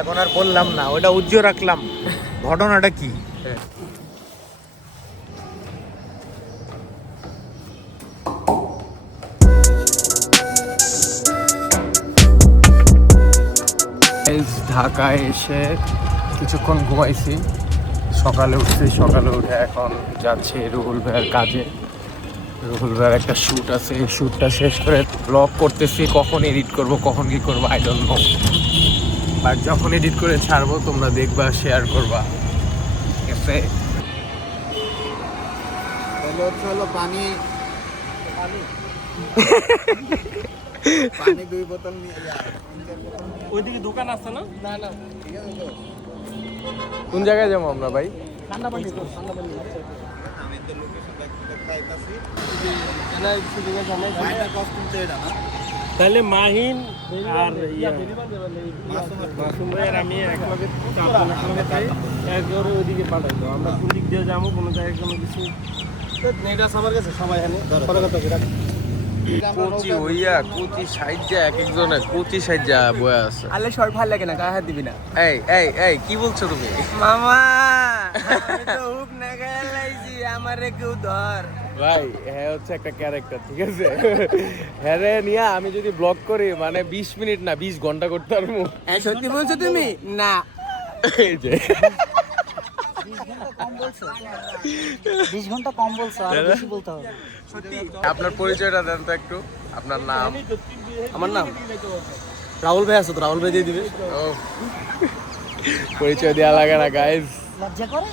এখন আর বললাম না, ওটা উজ্জ্বল রাখলাম। ঘটনাটা কি? ঢাকায় এসে কিছুক্ষণ ঘুমাইছি, সকালে উঠছি, সকালে উঠে এখন যাচ্ছি রুহুল ভাইয়ের কাজে। রুহুল ভাইয়ের একটা শ্যুট আছে, এই শ্যুটটা শেষ করে ব্লগ করতেছি। কখন এডিট করব, কখন কি করবো আই ডোন্ট নো, বাট যখন এডিট করে ছাড়বো তোমরা দেখবা, শেয়ার করবা, ঠিক আছে? হলো পানি পানি 2 বোতল নিয়ে যা। ওইদিকে দোকান আছে না? না না, ঠিক আছে তো। কোন জায়গায় যাবো আমরা ভাই? ঠান্ডা পানি তো, ঠান্ডা পানি। আমি তো লোকেশন দেখতে পাইতাছি। এনা কিছু জায়গা জানাই বাইরে কস্টিং তো এটা না। তাহলে মাহিন আর মাসুম ভাই আর আমি একলগে একলগে তাই একবারে ওইদিকে পাঠাইতো। আমরা কোন দিক দিয়ে যাবো, কোনো জায়গায় কোনো কিছু নেটা সবার কাছে সবাই জানে। পরে কথা কই রাখি। কোচি হইয়া কোচি সাইজা, এক একজনের কোচি সাইজা বয়া আছে। আলে শর্ট ভাল লাগে না, গায়ে হাত দিবি না। এই এই এই কি বলছো তুমি? মামা আমি তো হুক না গায়ে লাইছি, আমারে কেউ ধর। ভাই হ্যাঁ হচ্ছে একটা ক্যারেক্টার, ঠিক আছে? হ্যাঁ রে নিয়া আমি যদি ব্লগ করি মানে 20 মিনিট না 20 ঘন্টা করতে পারবো। হ্যাঁ সত্যি বলছো তুমি? না এই যে 20 ঘন্টা কম বলছো, আর বেশি বলতে হবে। আপনার পরিচয়টা দেন তো একটু, আপনার নাম। আমার নাম রাহুল ভাই আছে তো, রাহুল ভাই দিয়ে দিবে। ও পরিচয় দেওয়া লাগে না গাইজ, লজ্জা করে?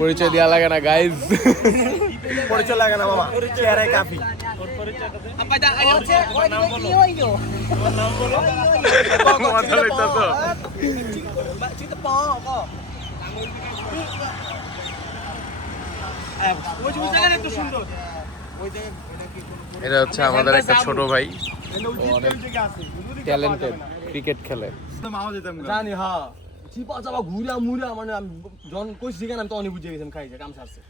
পরিচয় দেওয়া লাগে না গাইজ। পরিচয় লাগে না বাবা, চেহারাই কাফি। মাথা লইতাছো? এটা হচ্ছে আমাদের একটা ছোট ভাই, ট্যালেন্টেড, ক্রিকেট খেলে। জানি হ্যাঁ, চিপা চাপা ঘুরা মুরা, মানে আমি যখন কইছি কেন আমি তখনই বুঝে গেছিলাম খাইছে কাম সারছে।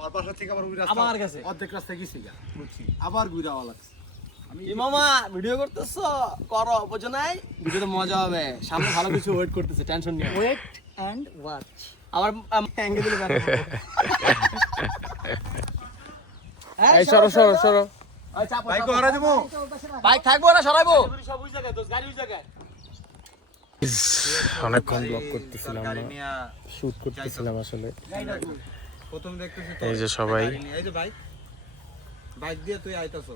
ওর পাশে থেকে আবার উইরা আমার কাছে অর্ধেক রাস্তায় গেছি গা, বুঝছি, আবার ঘুরে আওয়া লাগছে। এই মামা ভিডিও করতেছো, করো, বুঝো নাই? ভিডিওতে মজা হবে, সামনে ভালো কিছু ওয়েট করতেছে, টেনশন নিও। Wait and watch. আবার হ্যাঙ্গে দিলে ব্যাপার। এই সরো সরো সরো। বাইক হারা দেবো। বাইক থাকবো না, সরাইবো সব ওই জায়গায়, দোস গাড়ি ওই জায়গায়। অনেকক্ষণ ব্লগ করতেছিলাম, গাড়ি নিয়া শুট করতেছিলাম আসলে। প্রথম দেখতেছি এই যে সবাই, এই যে বাইক বাইক দিয়ে তুই আইতাছস,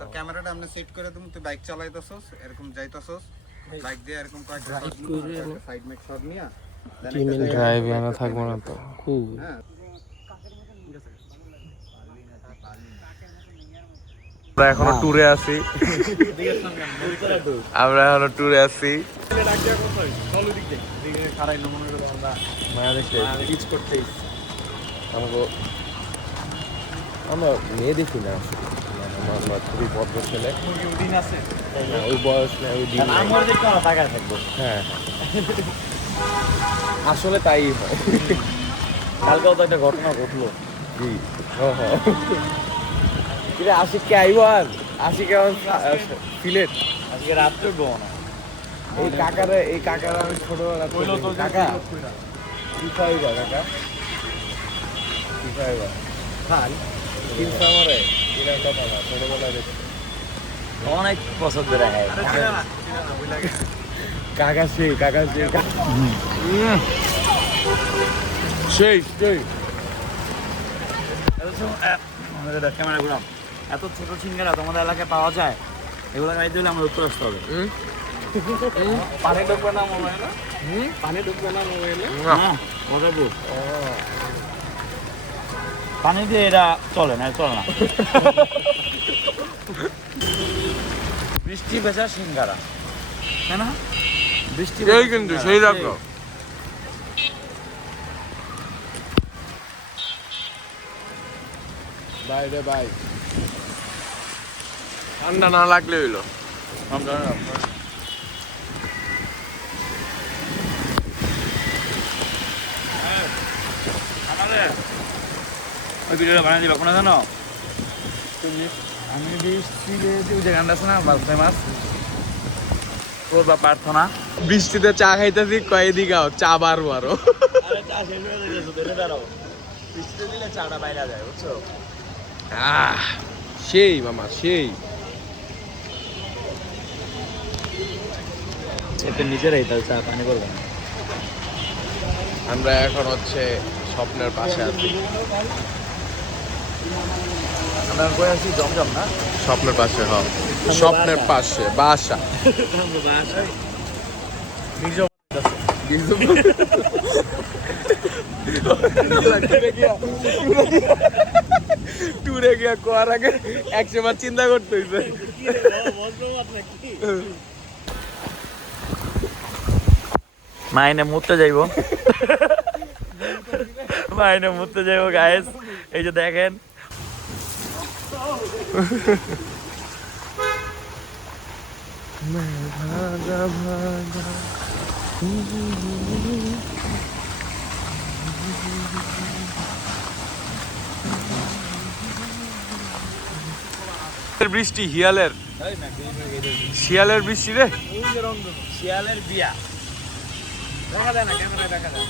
তোর ক্যামেরাটা আমরা সেট করে তুমি, তুই বাইক চালাইতাছস, এরকম যাইতাছস বাইক দিয়ে, এরকম কয়েকটা সাইড মেক শট নিয়া টিম ইন ড্রাইভ এনে থাকবো না তো খুব। আমরা এখনো ট্যুরে আছি, আমরা এখনো ট্যুরে আছি। আমরা মেয়ে দেখি না আসলে, আমরা খুবই ভদ্র ছেলে। না, ওই বয়স না, ওই দিন নাই। হ্যাঁ আসলে তাই হয়। কালকেও তো একটা ঘটনা ঘটলো। জি কিরে আশিক কে আইব, আর আশিক কেমন সিলেট আজকে রাত্রে বউ না। এই কাকার আমি ছোটবেলা কাকা কি খাইবা, কাকা কি খাইবা খান কিনছে আমারে, কিনার কথা না, ছোটবেলায় দেখছি অনেক পছন্দের হয় কাকা, সেই সেই সেই ক্যামেরা ঘুরাম। এত ছোট সিঙ্গারা তোমাদের এলাকায় পাওয়া যায়? এগুলো খাইতে হলে আমরা উত্তর আসতে হবে। পানি ঢুকবে না মোবাইলে, পানি ঢুকবে না মোবাইলে, মজাবো পানি দিয়ে এটা চলে না, চলে না। বৃষ্টি ভেজা সিঙ্গারা, তাই না? বৃষ্টি এই কিন্তু সেই লাগলো। বাই রে বাই, ঠান্ডা না লাগলে হইলো। ওই ভিডিওটা বানিয়ে দিবা কোনো জানো? আমি বৃষ্টিতে ওই যে গানটা আছে না ফেমাস তোর বা প্রার্থনা বৃষ্টিতে চা খাইতেছি কয়েদি গাও চা বারো বারো। আরে চা শেষ হয়ে গেছে ধরে দাঁড়াও বৃষ্টিতে দিলে চাটা বাইরে যায় বুঝছো সেই মামা সেই। এতে নিজেরাই তাহলে চা পানি করবে না আমরা এখন হচ্ছে স্বপ্নের পাশে আছি। আমরা কই আছি জমজম না স্বপ্নের পাশে হ, স্বপ্নের পাশে বাসা। টুরে গিয়া কোয়ার আগে 100 বার চিন্তা করতে হইছে। মাইনে মুততে যাইবো মাইনে মুততে যাইবো গাইস এই যে দেখেন বৃষ্টি হিয়ালের শিয়ালের বৃষ্টি রে। শিয়ালের বিয়া দেখা যায় না ক্যামেরায় দেখা যায়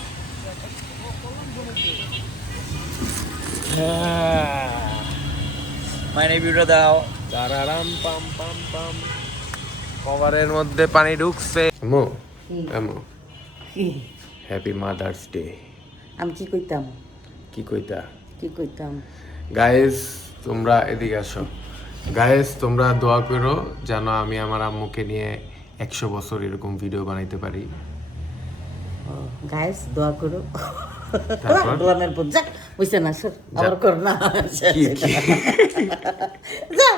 মাইনে ভিডিও দাও তারারাম পাম পাম পাম। কভারের মধ্যে পানি ঢুকছে। আমু আমু হ্যাপি মাদার্স ডে। আমি কি কইতাম কি কইতা? কি কইতাম গাইস তোমরা এদিকে আসো। গাইস তোমরা দোয়া করো যেন আমি আমার আম্মুকে নিয়ে 100 বছর এরকম ভিডিও বানাইতে পারি। গাইস দোয়া করো তারপর? দোয়ানের পর যা বুঝছে না স্যার আবার কর না কি কি? যা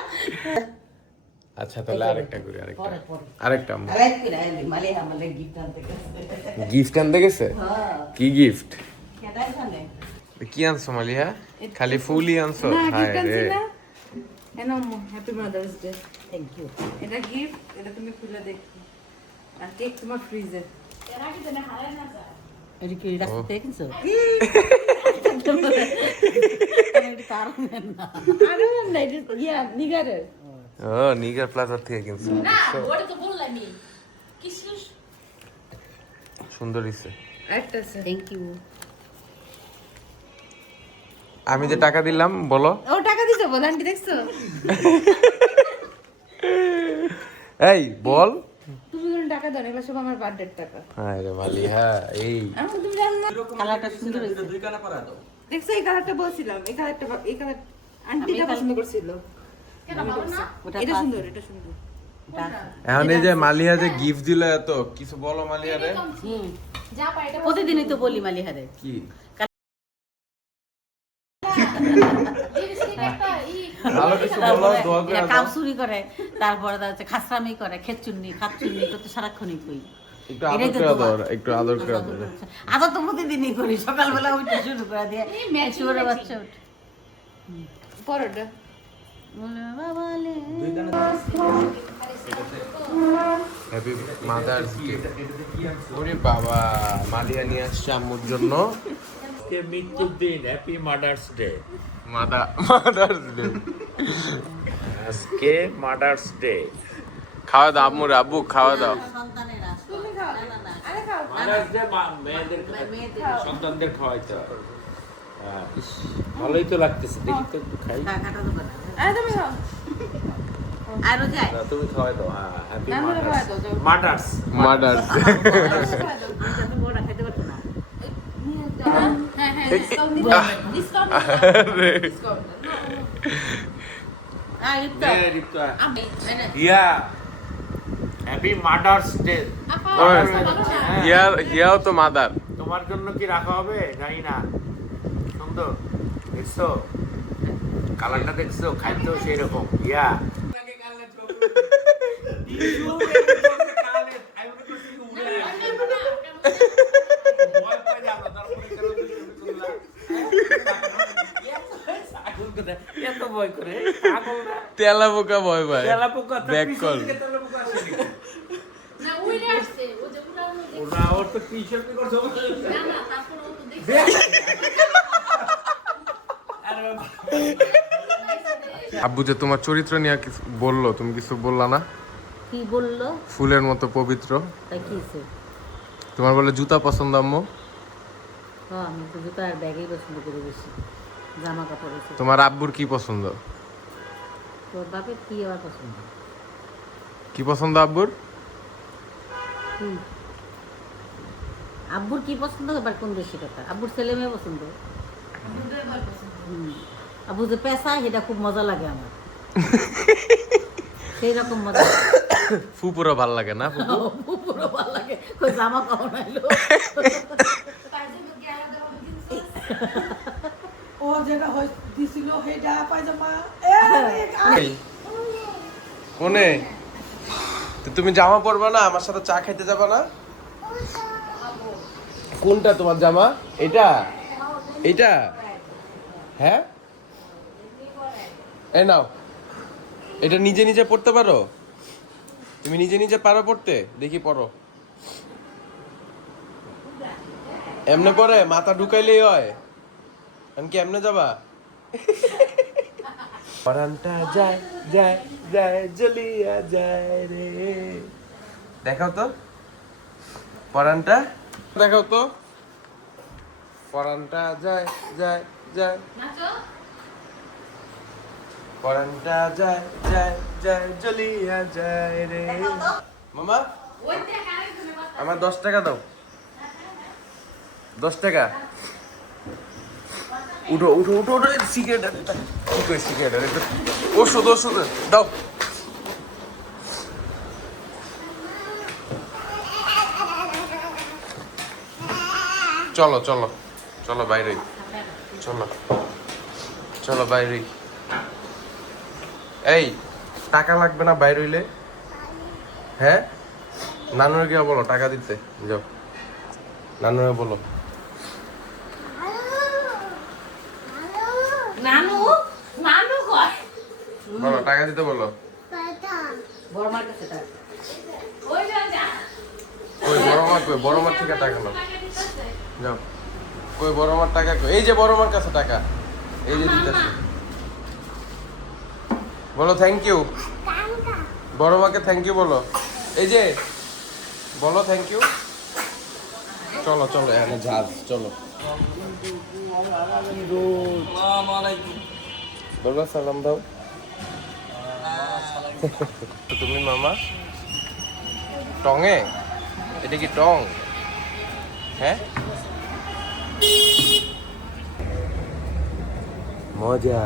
আচ্ছা তাহলে আরেকটা করি পরে, আরেকটা পরে। আরেকটা আম্মু আরেক করে আইলি মালে আমালে গিফট আনতে গেছে গিফট আনতে গেছে। হ্যাঁ কি গিফট? কেডাই জানে কি আনছো মালিয়া? খালি ফুলই আনছো? হায় রে happy mother's day. Thank you এটা গিফট, এটা তুমি খুলে দেখো। আর কেক তোমার ফ্রিজে। এটা কি রাস্তা দেখছো এটা তার না আরে না, এটা ইয়া নিগারের। ও নিগার প্লাজার থেকে কিনছো। সুন্দর হইছে। একটা আছে। থ্যাংক ইউ আমি যে টাকা দিলাম বলো। ও টাকা দিছো বল, আন্টি দেখছো? এই বল। তুমি যখন টাকা দাও, এগুলো সব আমার বার্থডে টাকা। হায় রে মালিহা এই এখন তুমি জানো না? কালারটা সুন্দর হয়েছে দেখছো এই কালারটা বলছিলাম, এই কালারটা আন্টিটা পছন্দ করছিল। ওটা এটা সুন্দর, এটা সুন্দর। এখন এই যে মালিহা যে গিফট দিল এত কিছু বলো মালিহা রে। প্রতিদিনই তো বলি মালিহারে কি ভালো কিছু বলো, দোয়া করে দাও। কাম চুরি করে তারপরে হচ্ছে খাসরামি করে খেচুন্নি খাচ্চুন্নি তো সারাক্ষণই কই একটু আদর করে দাও, একটু আদর করে দাও। আদর তো প্রতিদিনই করি সকালবেলা উঠে শুরু করে দিয়ে শুয়ে বাচ্চা উঠে পরোটা। Happy mother's day. ওরে বাবা মালিহা নিয়ে আসছে আম্মুর জন্য আজকে মৃত্যুর দিন happy mother's day mother's day. আজকে মাদার্স ডে খাওয়া দাও আম্মুর, আব্বু খাওয়া দাও। সন্তানেরা তুমি খাও। আরে খাও। মাদার্স ডে মেয়েদের সন্তানদের খাওয়াইতে হয় ভালোই তো লাগতেছে দেখি তো একটু খাই খাটা দোকান আরে তুমি খাও। আরো যায় তুমি খাওয়াই দাও হ্যাপি না, আমরা খাওয়াই দাও, যাও। Mother's mother's day. তুমি বড় খাইতে পারতো না হ্যাঁ হ্যাঁ, ডিসকাউন্ট দিবা। Discount discount. Yeah happy mother's day হিয়াও তো মাদার। তোমার জন্য কি রাখা হবে জানি না সুন্দর দেখছো কালারটা দেখছো খাইতো সেই রকম ইয়া এত ভয় করে পাগল না তেলা পোকা ভয় ভাই তেলা পোকা ব্যাক কল। না উইলে আসছে, ও যে ওরা ওর তো টি-শার্ট করছে না না, তারপর ও তো দেখছে। আব্বু যে তোমার চরিত্র নিয়ে কিছু বললো, তুমি কিছু বললা না? কি বললো? ফুলের মতো পবিত্র। তাই কি হয়েছে? তোমার বলে জুতা পছন্দ আম্মু। আমি তো জুতা আর ব্যাগই পছন্দ করি বেশি, জামা কাপড় আছে। তোমার আব্বুর কি পছন্দ? তোর বাপের কি আবার পছন্দ? কি পছন্দ আব্বুর? কি আব্বুর কি পছন্দ এবার কোন বেশি কথা? আব্বুর ছেলে মেয়ে পছন্দ। আব্বু যে পেশায় সেটা খুব মজা লাগে আমার। সেই রকম মজা ফুপুরও ভাল লাগে না? পুরো ভালো লাগে, কই জামা কাপড় নাইলো। ও যেটা দিছিল সেটা পায়জামা কোনে? তো তুমি জামা পরবা না? আমার সাথে চা খাইতে যাবা না? কোনটা তোমার জামা? এটা? এটা? হ্যাঁ, এই নাও। এটা নিজে নিজে পড়তে পারো? তুমি নিজে নিজে পারো পড়তে? দেখি পড়ো। এমনে পড়ে মাথা ঢুকাইলেই হয়। আমি কি এমনে যাবা? পরানটা যায় যায় যায় জ্বলিয়া যায় রে। দেখাও তো পরানটা, দেখাও তো। পরানটা যায় যায় যায়, পরানটা যায় যায় যায় জ্বলিয়া যায় রে। মামা আমার 10 টাকা দাও। 10 টাকা। উঠো উঠো উঠো উঠো। সিগারেট কি কই? সিগারেট ওষুধ ওষুধ দাও। চলো চলো চলো বাইরে, চলো চলো বাইরে। এই টাকা লাগবে না বাইরে হইলে? হ্যাঁ, নানুরে গিয়ে বলো টাকা দিতে। যাও নানুরে বলো। নানু নানু কয় বলো টাকা দিতে বলো। বড় মার কাছে টাকা। কই বড় মার? কই বড় মার থেকে টাকা নাও। যাও। কই বড় মার টাকা কই? এই যে বড় মার কাছে টাকা, এই যে দিতেছে। বলো থ্যাংক ইউ। বড় মাকে থ্যাংক ইউ বলো। এই যে বলো থ্যাংক ইউ। চলো চলো এখানে জাহাজ, চলো। বলো সালাম দাও। তুমি মামা টঙে? এটা কি টং? হ্যাঁ, মজা।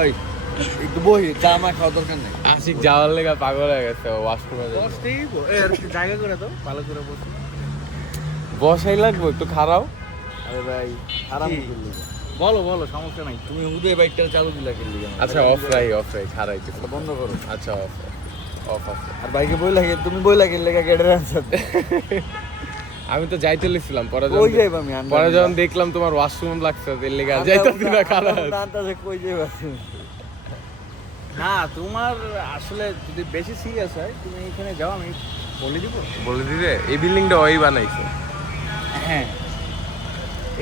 ওই একটু বহি, চা মা খাওয়া দরকার নেই। আশিক যাওয়ার লেগে পাগল হয়ে গেছে ওয়াশরুমে। জায়গা করে দাও, ভালো করে বসো। বসাই লাগবে একটু খারাও। আরে ভাই আরাম করলি। বলো বলো, সমস্যা নাই। তুমি উদয় বাইকটা চালু দিলা খেললি। আচ্ছা অফ রাই খারাই কিছু বন্ধ করো। আচ্ছা অফ অফ আছে। আর বাইকে বই লাগে, তুমি বই লাগে লেগে গেটের আনসার। আমি তো যাইতে লিখছিলাম, পরে কই যাইব আমি? পরে যখন দেখলাম তোমার ওয়াশরুম লাগছে এর লেগে আর যাইতাছি না খারাপ। আন্দাজে কই যাইব? না তোমার আসলে যদি বেশি সিরিয়াস হয় তুমি এখানে যাও, আমি বলে দিব। বলে দিলে এই বিল্ডিংটা ওই বানাইছে। হ্যাঁ,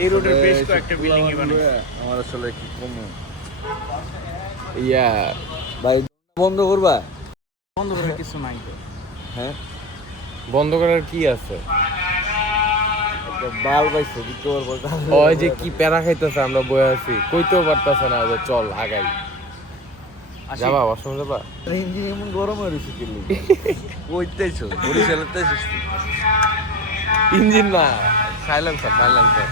এই রোডের বেশ কয়েকটা বিল্ডিং এ বানাইছে। আমার আসলে কি কম ইয়া ভাই বন্ধ করবা? বন্ধ করার কিছু নাই তো। হ্যাঁ, বন্ধ করার কি আছে? বাল পাইছে দিতে পারবো। ওই যে কি প্যারা খাইতেছে, আমরা বয়ে আছি, কইতেও পারতাছে না যে চল আগাই। যাবা ওয়াশরুম যাবা? ইঞ্জিন এমন গরম হয়ে রয়েছে কিনলি। কইতেছো বরিশালেতে ইঞ্জিন না, সাইলেন্সার সাইলেন্সার।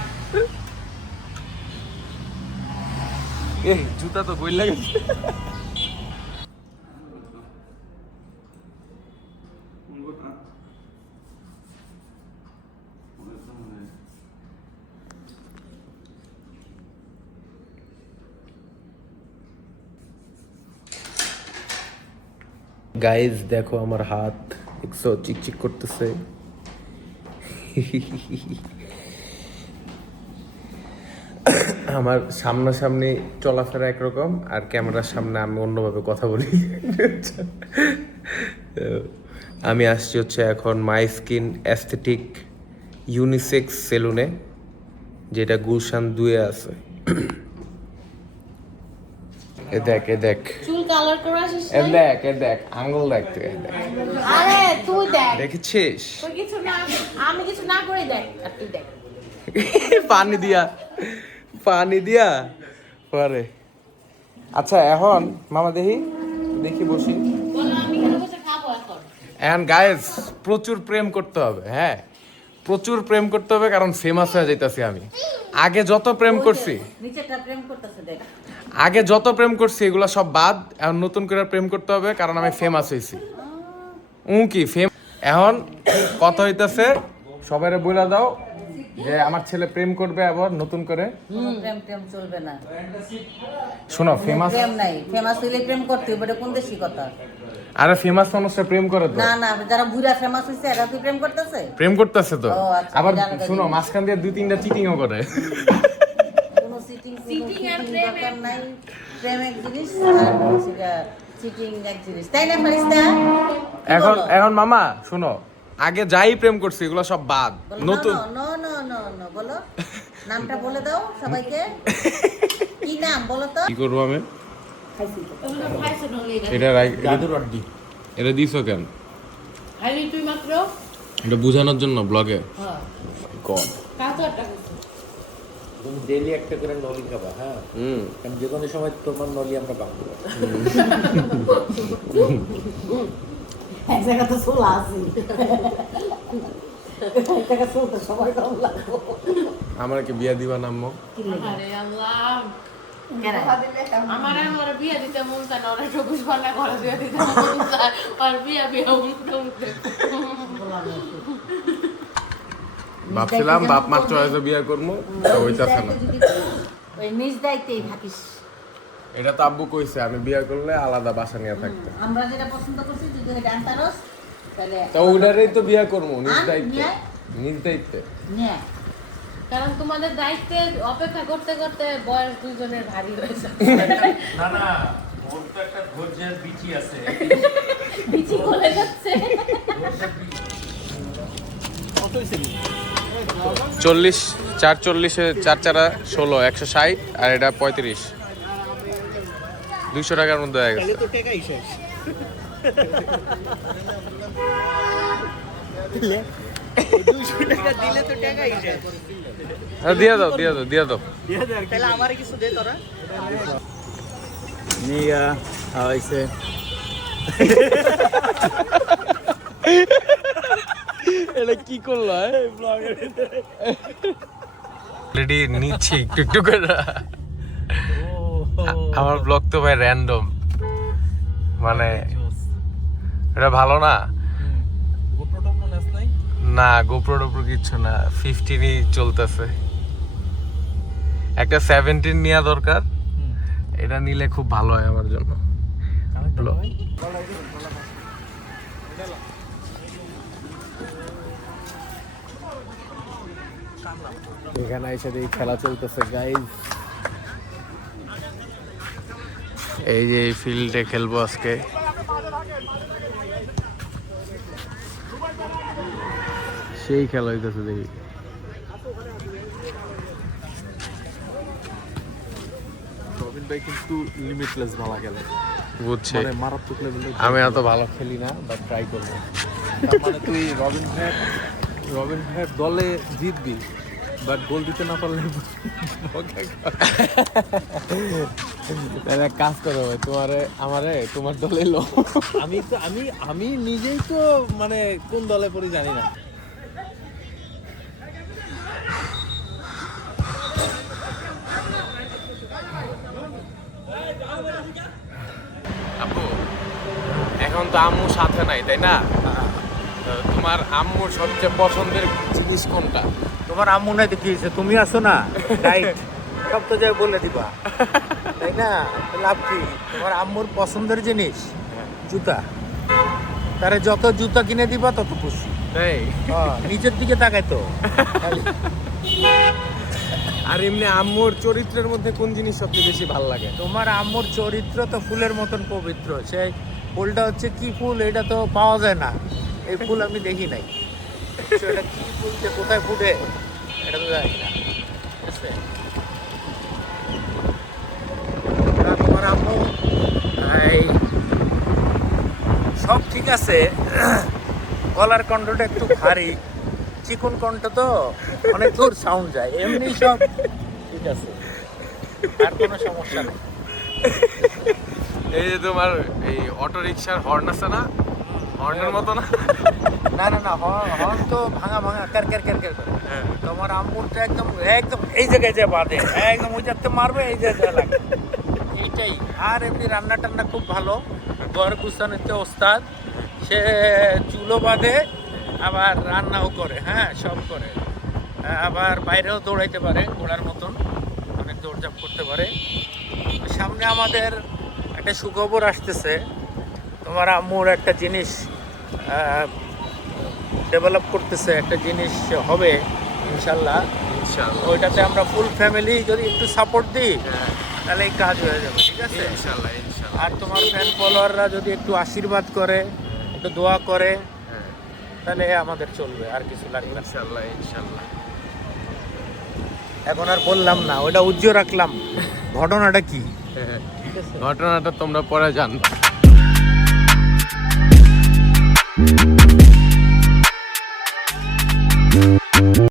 এ জুতা তো গইল লাগেছে। গাইজ দেখো আমার হাত একশো চিকচিক করতেছে। আমার সামনাসামনি চলাফেরা একরকম, আর ক্যামেরার সামনে আমি অন্যভাবে কথা বলি। আমি আসছি হচ্ছে এখন মাই স্কিন অ্যাস্থেটিক ইউনিসেক্স সেলুনে। যেটা গুলশান 2 এ আছে। এ দেখ চুল কালার করে আসিস এ দেখ আঙ্গুল দেখ তুই আরে তুই দেখ দেখেছিস? তুই কিছু না আমি কিছু না করে দেখ আর তুই দেখ পানি দিয়া পরে। আচ্ছা এখন মামা দেখি বসি। বলো আমি কেন বসে খাবো এখন গাইস প্রচুর প্রেম করতে হবে, হ্যাঁ প্রচুর প্রেম করতে হবে, কারণ ফেমাস হয়ে যাইতাছি আমি। আগে যত প্রেম করছি নিচেটা প্রেম করতেছে দেখ এগুলা সব বাদ, এখন নতুন করে প্রেম করতে হবে, কারণ আমি ফেমাস হয়েছি। কি ফেম এখন কথা হইতাছে, সবাইরে বইলা দাও যে আমার ছেলে প্রেম করবে আবার নতুন করে। প্রেম চলবে না, শোনো ফেমাস প্রেম নাই, ফেমাস হইলে প্রেম করতে হবে, এটা কোন দেশি কথা? আরে ফেমাস মানুষরা প্রেম করে তো। না যারা বুড়া ফেমাস হইছে এরা কি প্রেম করতেছে? প্রেম করতেছে তো। ও, আচ্ছা, আবার জানা শোনো মাঝখান দিয়ে 2-3টা চিটিংও করে। কোনো চিটিং আর প্রেম দরকার নাই। প্রেম এক জিনিস আর সেটা চিটিং এক জিনিস, তাই না ফারিস্তা? এখন মামা শোনো, আগে যাই প্রেম করছি এগুলো সব বাদ, নতুন নো বলো, নামটা বলে দাও সবাইকে। কি নাম বলো তো? কি করবো আমি? তোমরা খাইছো নলি এটা জাদুর আড্ডি। এটা দিছো কেন? খাইলি তুই মাত্র এটা বোঝানোর জন্য ব্লগে। হ্যাঁ গড কাঁচাটা খাইছো তুমি ডেইলি একটা করে নলি খাবা, হ্যাঁ কারণ যে কোনো সময় তোমার নলি আমরা পাবো। এক জায়গা তো চুলা আছে, এক জায়গা চলতে সবাই কম লাগবো। আমার কি বিয়া দিবা নাম্মো? আরে আল্লাহ আমার বিয়ে দিতে মন চায় না, ওরা 24 ঘন্টা ঘরে বিয়ে দিতে মন চায়, আর বিয়ে উল্টে ভাবছিলাম বাপ মার চয়েসে বিয়া করবো, হইতাছে না। ওই নিজ দায়িত্বেই থাকিস। এটা তো আব্বু কইছে আমি বিয়া করলে আলাদা বাসা নিয়ে থাকতে। আমরা যেটা পছন্দ করছি যদি এটা আনতারস তাহলে তো ওটারই তো বিয়া করবো নিজ আন, দায়িত্বে। নিয়ে। নিজ দায়িত্বে। নিয়ে কারণ তোমাদের দায়িত্বে অপেক্ষা করতে করতে বয়স দুইজনের ভারী হয়েছে। না ওর তো একটা ধৈর্যের বিচি আছে। বিচি বলে যাচ্ছে 40 440 4 4 16 160 আর এটা 35 200 টাকার মধ্যে হয়ে গেছে। তো টাকাই শেষ। দিলে 200 টাকা দিলে তো টাকাই শেষ। দিয়ে দাও তাহলে আমারে কিছু দে তোরা। নিয়া আইছে এটা কি করলো অলরেডি নিচ্ছি একটু করে। আমার ব্লগ তো ভাই র্যান্ডম, মানে এটা ভালো না। না গোপ্রো টোপ্রো কিচ্ছু না, 15ই চলতেছে। একটা 17 নেওয়া দরকার, এটা নিলে খুব ভালো হয় আমার জন্য। এখানে এসে দেখি খেলা চলতেছে গাইজ। এই যে এই ফিল্ডে খেলবো আজকে। সেই খেলা হইতেছে দেখি। রবিন ভাই কিন্তু লিমিটলেস ভালো গেল, বুঝছে মানে মারাত্মক লেভেলের। আমি এত ভালো খেলি না, বাট ট্রাই করবো। তার মানে তুই রবিন ভাইয়ের দলে জিতবি, বাট গোল দিতে না পারলে তাহলে এক কাজ করো ভাই, তোমার দলে লো। আমি নিজেই তো মানে কোন দলে পড়ি জানি না। আপু এখন তো আম্মু সাথে নাই, তাই না? তো তোমার আম্মুর সবচেয়ে পছন্দের জিনিস কোনটা? তোমার আম্মু নাই তো কি হয়েছে, তুমি আছো না রাইট, সব তো যাই বলে দিবা, তাই না? লাভ কি? তোমার আম্মুর পছন্দের জিনিস জুতা, তারে যত জুতা কিনে দিবা তত খুশি। তাই? নিচের দিকে তাকাই তো। আর এমনি আম্মুর চরিত্রের মধ্যে কোন জিনিস সবচেয়ে বেশি ভালো লাগে? তোমার আম্মুর চরিত্র তো ফুলের মতন পবিত্র, সেই ফুলটা হচ্ছে কি ফুল এটা তো পাওয়া যায় না, এই ফুল আমি দেখি নাই। সেটা কি ফুল যে কোথায় ফুটে এটা তো জানি না। আছে। তোমার আম্মু এই সব ঠিক আছে, গলার কণ্ঠটা একটু ভারী, চিকন কণ্ঠ তো অনেক দূর সাউন্ড যায়, এমনি সব ঠিক আছে, আর কোনো সমস্যা নেই। এই যে তোমার এই অটো রিক্সার হর্ন আছে না, হর্নের মতো না? না না না, হর্ন তো ভাঙা ভাঙা কার কার কার কার করে। তোমার আম্মুরটা একদম একদম এই জায়গায় যে বাঁধে, একদম ওই জায়গাতে মারবে, এই জায়গায় লাগে, এইটাই। আর এমনি রান্না টান্না খুব ভালো, ঘর গুছানোতে ওস্তাদ, সে চুলো বাঁধে আবার রান্নাও করে, হ্যাঁ সব করে, আবার বাইরেও দৌড়াইতে পারে ঘোড়ার মতন, অনেক দৌড়ঝাঁপ করতে পারে। সামনে আমাদের একটা সুখবর আসতেছে, তোমার আম্মুর একটা জিনিস ডেভেলপ করতেছে, একটা জিনিস হবে ইনশাল্লাহ। ইনশাআল্লাহ, ওইটাতে আমরা ফুল ফ্যামিলি যদি একটু সাপোর্ট দিই তাহলে এই কাজ হয়ে যাবে, ঠিক আছে? ইনশাআল্লাহ, ইনশাআল্লাহ। আর তোমার ফ্যান ফলোয়াররা যদি একটু আশীর্বাদ করে, একটু দোয়া করে, তাহলে আমাদের চলবে, আর কিছু লাগবে না। ইনশাআল্লাহ, ইনশাআল্লাহ। এখন আর বললাম না, ওটা উজ্জ্বল রাখলাম, ঘটনাটা কি? ঘটনাটা তোমরা পরে জানবা।